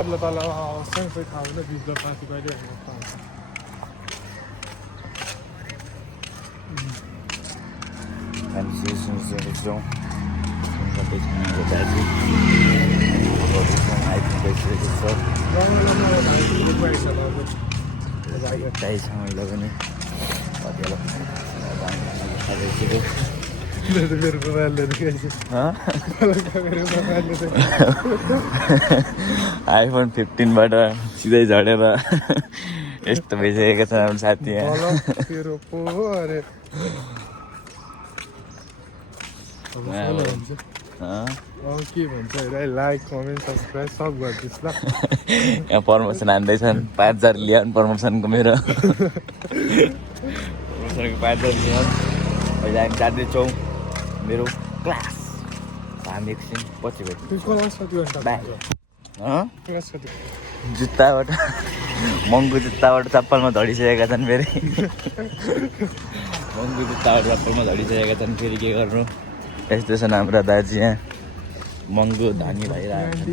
तल सँगै थाहा हुँदैन बिचमा पाथी कहिले पाउँछ हामी सोच्छौँ दाजु आइपुगिसकेको छ दाइसँग पनि मेरो मोबाइलले आइफोन 15बाट सिधै झरेर यस्तो भइसकेको छ हाम्रो साथी के भन्छ लाइक कमेन्ट सब्सक्राइब सब गरिदिस् ल यहाँ प्रमोसन हान्दैछन् 5000 ल्याउन प्रमोसनको मेरो प्रमोसनको 5000 ल्याउन अहिले हामी जाँदैछौँ मेरो क्लास हामी एकछिन पछि जुत्ताबाट महँगो जुत्ताबाट चप्पलमा झडिसकेका छन् फेरि महँगो जुत्ताबाट चप्पलमा झडिसकेका छन् फेरि के गर्नु यस्तो छन् हाम्रा दाजु यहाँ महँगो धनी भइरहेको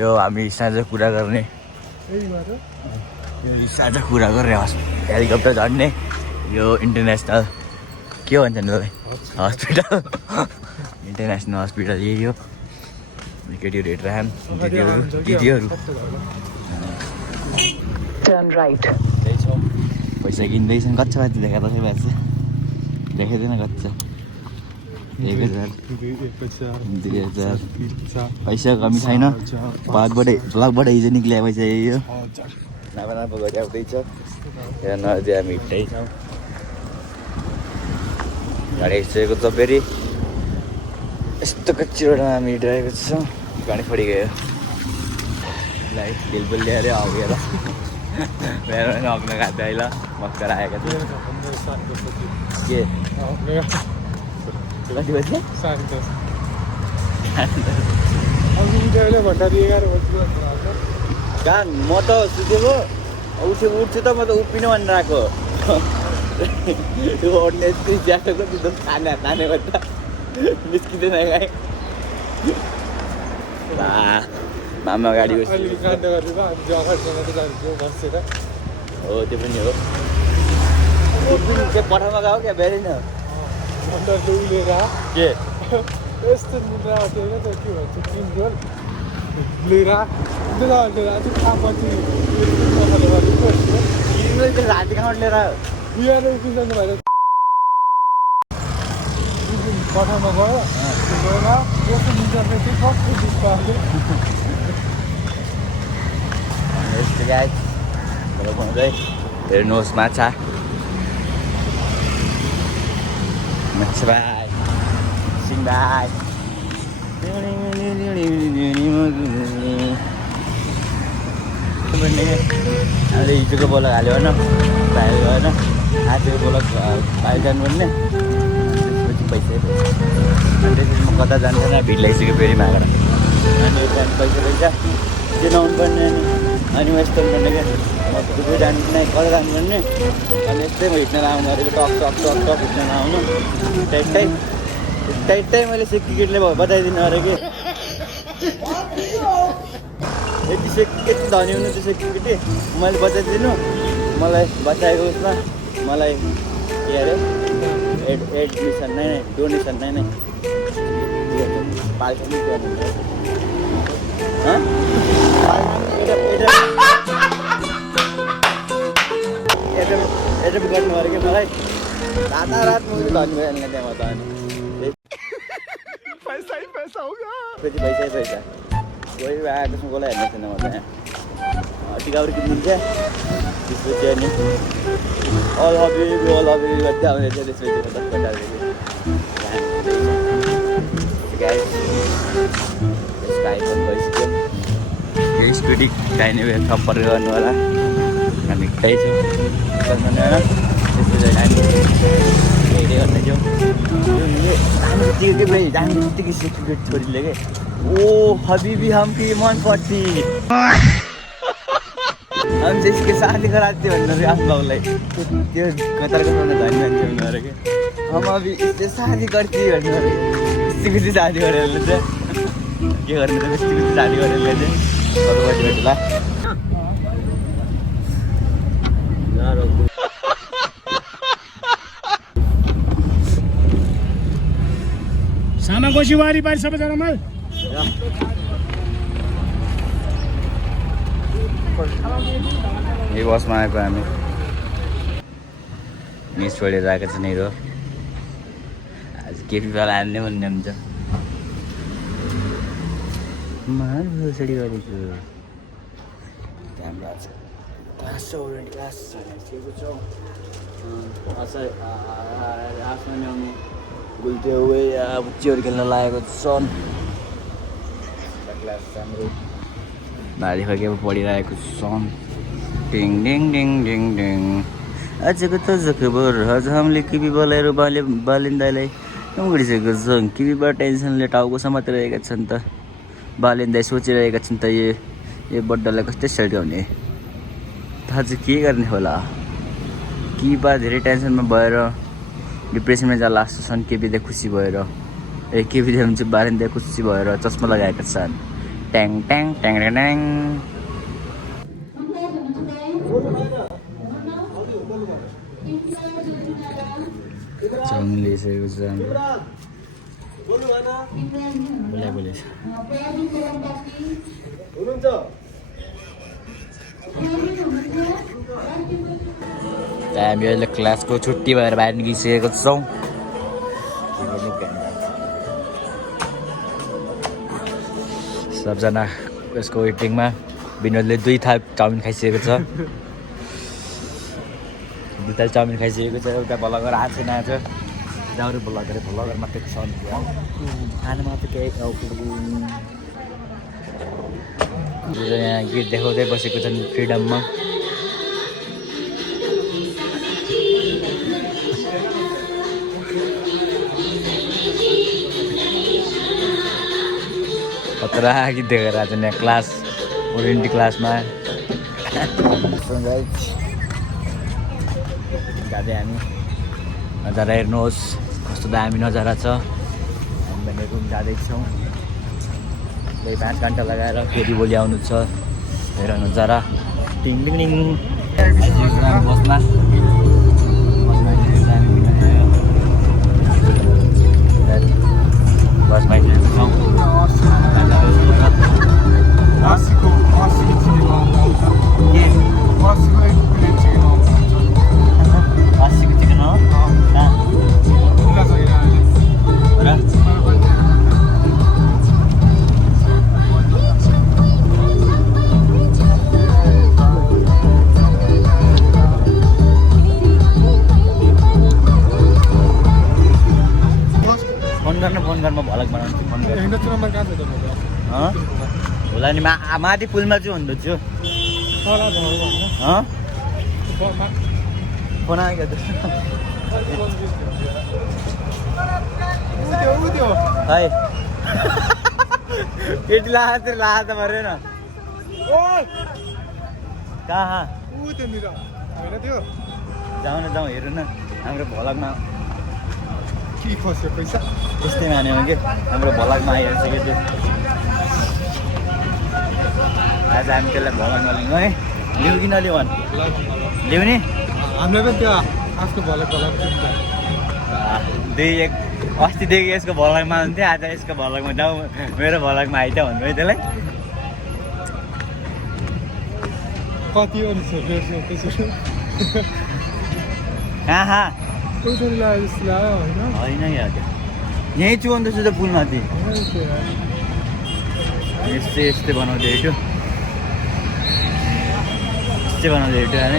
यो हामी साँझ कुरा गर्ने हेलिकप्टर झर्ने यो इन्टरनेसनल के भन्छ नि तपाईँ हस्पिटल इन्टरनेसनल हस्पिटल यही हो केटीहरू हेरिरहन् दिदीहरू त्यही छ पैसा किन्दैछन् कच्चा कति देखाएको छ बाजे देखाइदिएन कच्चा 1000 2000 पैसा कमी छैन ब्लगबाट हिजो निक्लियो पैसा यही हो नापा गरी आउँदैछ यहाँ नदी हामी हिँड्दैछौँ गाडी आइसकेको छ फेरि यस्तो कच्ची रोडमा हामी हिँडिरहेको छौँ गाडी फडी गयो लाइट बिलबुल ल्याएर हगेर मेरो पनि हग्न खाँदै अहिले मक्कर आएको छ के कति बजी कहाँ म त सुतेको उठ्छु त म त उभिनु भनेर आएको त्यो ओड्ने ज्याकेटको त्यो खाने गर्दा निस्किँदैन गाई मामा गाडी हो त्यो पनि हो पठाउमा गयो क्या बेरिन के यस्तो निद्रा आउँथ्यो क्या के भन्छ तिम्रो लिएर राति खाँड लिएर बिहान उठिजानु भएर पठाउमा गयो गएर यस्तो निद्रा चाहिँ कस्तो दुःख आयो हेर्नुहोस् माछा भाइ सिङ भाइ अहिले हिजोको बोलक हाल्यो होइन भाइ होइन आजको बोलक भाइ जानुपर्ने त्यसपछि पैसा अनि त्यसपछि म कता जान्दैन भिड लगाइसक्यो फेरि मागेर अनि पैसा त्यो नहुनुपर्ने अनि म यस्तो पर्ने क्या फेरि जानुपर्ने कता जानुपर्ने अनि यस्तै म हिँड्न लाउनु गरेको टक टक टक टक हिँड्न लाउनु टाइट मैले सेक्युरिटीले बताइदिनु अरे कि यति धनी हुनु त्यो सेक्युरिटी मैले बचाइदिनु मलाई बचाएको उसमा मलाई के अरे एडमिसन नै डोनेसन नै पाल्छ नि एडप गर्नु अरे कि मलाई रात मुझे धनी भयो भने त्यहाँ म त अनि पैसा हो फेरि पैसा कोही आएको त्यसमा कसलाई हेर्नु छैन म त यहाँ टिकाउरी किनिदिन्छ त्यसपछि अनि अल हबी गर्दै आउने थियो त्यसपछि म त पठाएको आइफोन भइसक्यो यो स्कुटी चाहिने बेला सम्पर्क गर्नु होला हामी त्यही छौँ त्यसपछि हामी हेर्दै गर्दैछौँ जाने बित्तिकै सेक्युरिटी छोरीले के ओ हबीबी हमकी मन पर्ची हम जिसके शादी कराते भन्नु आफ्नो बाउलाई त्यो कतार धनी मान्छे हुनु अरे के हम अभी इससे शादी गर्ती भन्नु अरे इससे शादी गरेर चाहिँ के गर्ने त त्यस्तो जाने गरेर चाहिँ कता बसिरहेको ल सामाकोशी वारिपारि सबैजनामा यही बसमा आएको हामी मिस छोडेर आएको छ नि हो आज केपीवाला हान्ने भन्ने हुन्छ माछडी गरेको हाम्रो आज क्लास छ ओरेन्ट क्लास सिकेको छौँ आफ्ना ल्याउनु गुल्ट्यो उयो अब चियर खेल्न लागेको छन् क्लास हाम्रो भारी फके पढिरहेको छन् डिङ डिङ डिङ डिङ डिङ आजको ताजा खबर आज हामीले किबी बोलाएर बालिन्दालाई उडिसकेको छौँ किबीबाट टेन्सनले टाउको समातिरहेका छन् त बालिन्दा सोचिरहेका छन् त यो बड्डालाई कस्तै सल्टाउने थाहा चाहिँ के गर्ने होला किबा धेरै टेन्सनमा भएर डिप्रेसनमा जाला जस्तो छन् केपीले खुसी भएर केपीले हुन्छ बालिन्दा खुसी भएर चस्मा लगाएका छन् ट्याङ ट्याङ ट्याङ ट्याङ चाउमिन लिइसकेको छ बोले हामी अहिले क्लासको छुट्टी भएर बाहिर निस्किसकेको छौँ सबजना यसको वेटिङमा विनोदले 2 थाल चाउमिन खाइसकेको छ 2 थाल चाउमिन खाइसकेको छ एउटा भलगर आएको छैन आज दाउरे भलगर मात्रै छ खाना मात्रै केही यहाँ गीत देखाउँदै बसेको छन् फ्रिडममा खतरा गीत देखेर आज यहाँ क्लास ओरेन्टी क्लासमा जाँदै हामी नजारा हेर्नुहोस् कस्तो दामी नजारा छ हामी भने रुम जाँदैछौँ त्यही 5 घन्टा लगाएर फेरि भोलि आउनु छ हेर नजारा टिङ टिङ टिङ बसमा बसमा हिँड्छौँ चिकन हो फोन गर्न भलक बनाउँछु फोन होला नि माथि पुलमा चाहिँ हुँदैछु फोन आएको खै केटी लाहा त मरेन कहाँ जाउँ न जाउँ हेरौँ न हाम्रो भलकमा पैसा त्यस्तै मान्यो कि हाम्रो भलकमा आइहाल्छ त्यो आज हामी त्यसलाई भलकमा लिउँ है लिउँ कि नलिउँ ल्याउने हामीले पनि त्यो आफ्नो भलक अस्तिदेखि यसको भलकमा हुन्थ्यो आज यसको भलकमा जाउँ मेरो भलकमा आइज भन्नु है त्यसलाई कति कहाँ होइन यहाँ यहीँ छु अन्त त पुलमाथि यस्तै बनाउँदै हेऱ्यो यस्तै बनाउँदै हेऱ्यो है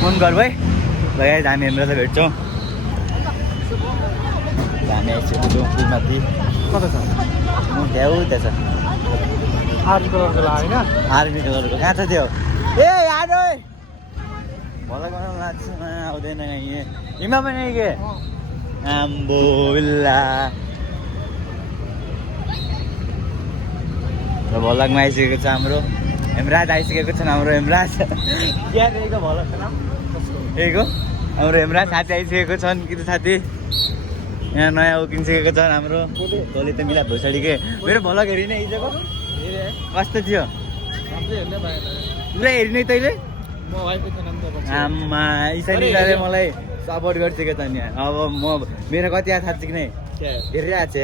फोन गर भाइ लगाइ हामी हामीलाई भेट्छौँ हामी आइसकेको छौँ पुलमाथि कता छ त्यहाँ छ आर्मी कलरको होइन आर्मी कलरको कहाँ छ त्यो ए याद भला बनाउनु लाग्छ आउँदैन हिमा पनि के आम्बो बिल्ला र भलकमा आइसकेको छ हाम्रो हेमराज आइसकेको छन् हाम्रो हेमराज क्या रहेको भल यहीको हाम्रो हेमराज साथी आइसकेको छन् कि त साथी यहाँ नयाँ उकिन्सकेको छन् हाम्रो तैँले त मिला भोसडीकै मेरो भलक हेरि नै हिजोको कस्तो थियो पुरा हेरिने तैँले आमा इसानीले मलाई सपोर्ट गरिसकेको छ नि अब म मेरो कति आएको थाहा छ कि नै हेरिरहेको छ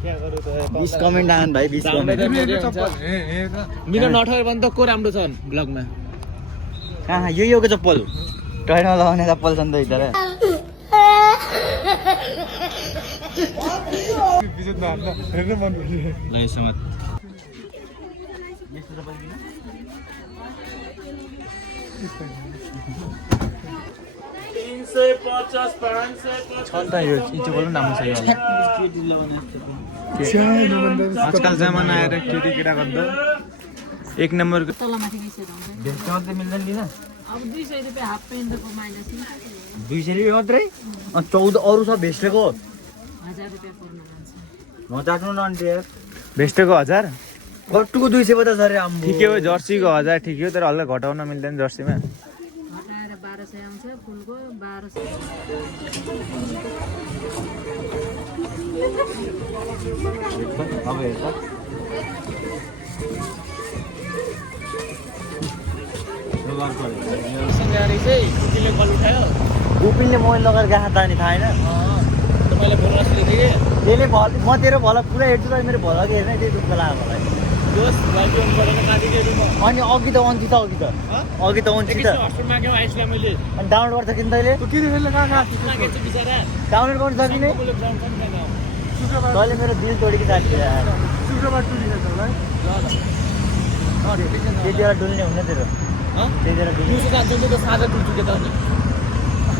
20 कमेन्ट आउनु भाइ 20 कमेन्ट मिलो नठएर पनि त को राम्रो छ ब्लगमा कहाँ योको चप्पल टयरमा लगाउने चप्पल छ नि त इधर हेर्नु मन ल यसो मत आजकल जमाना आएर केटी केटा गर्दा 1 नम्बरको भेस्ट मात्रै मिल्दैन किन अब 200 रुपैयाँ हाफ पेन्टको माइनस 200 रुपियाँ मात्रै 14 अरू छ भेस्टको 1000 रुपैयाँ पर्नु जान्छ नचाट्नु न आन्टी यार भेस्टको 1000 कट्टुको 250 अरे आम्बो ठिकै हो जर्सीको 1000 ठिकै हो तर हल्का घटाउन मिल्दैन जर्सीमा घटाएर 1200 आउँछ फुलको 1200 अब हेर्छ उपिनले मोबाइल लगाएर गएको त नि थाहा होइन त्यसले भल म तेरो भल पुरा हेर्छु तर मेरो भल हेर्ने त्यही दुःख लाग्यो मलाई अनि अघि त अन्ति त अघि त अन्ति त अनि डाउनलोड गर्छ कि तैँले डाउनलोड गर्नु सकिने तैँले मेरो दिल तोडेको साथी त्यति बेला डुल्ने हुने तेरो त्यति बेला डुल्ने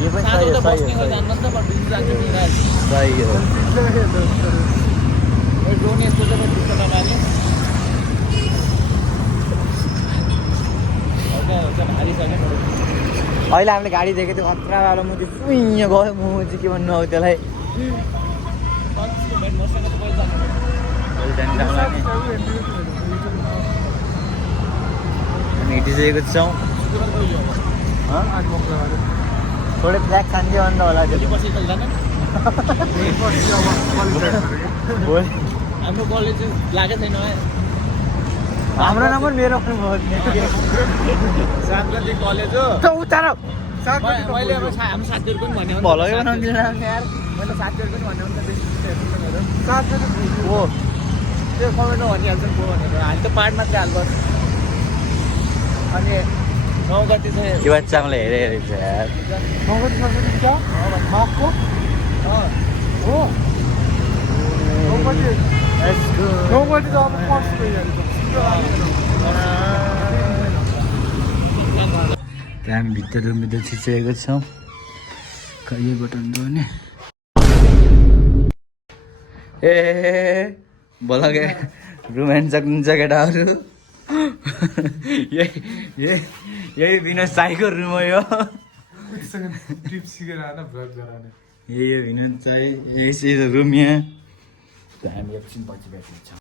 यो पनि सही हो सही हो अहिले हामीले गाडी देखेको थियो खतरावाला म त्यो सुइँ गयो म चाहिँ के भन्नु हौ त्यसलाई हिँडिसकेको छौँ थोरै ब्ल्याक खान्थ्यो अन्त होला त्यो हाम्रो कलेज लागेको छैन हाम्रो नम्बर मेरो पनि कलेज हो उतार मैले अब हाम्रो साथीहरू पनि भन्यो भलै बनाउँदिन यार मैले साथीहरू पनि भन्यो नि हो त्यो कमेन्टमा भनिहाल्छ नि को भनेर हामी त पार्ट मात्रै हाल्छ अनि 9 गति चाहिँ त्यो बच्चाले हेरेको छ यार मार्कको हो नौबटी त अब फर्स्ट त्यहाँ भित्र छिसेको छौँ यो बटन दबाउने ए बोलागे रुम सक्नुहुन्छ केटाहरू यही विनोद साईको रुम हो यो ट्रिप सिकेर आएर भ्लग गराउने यही विनोद साई यही रुम यहाँ हामी एकछिन पछि भेट्नेछौँ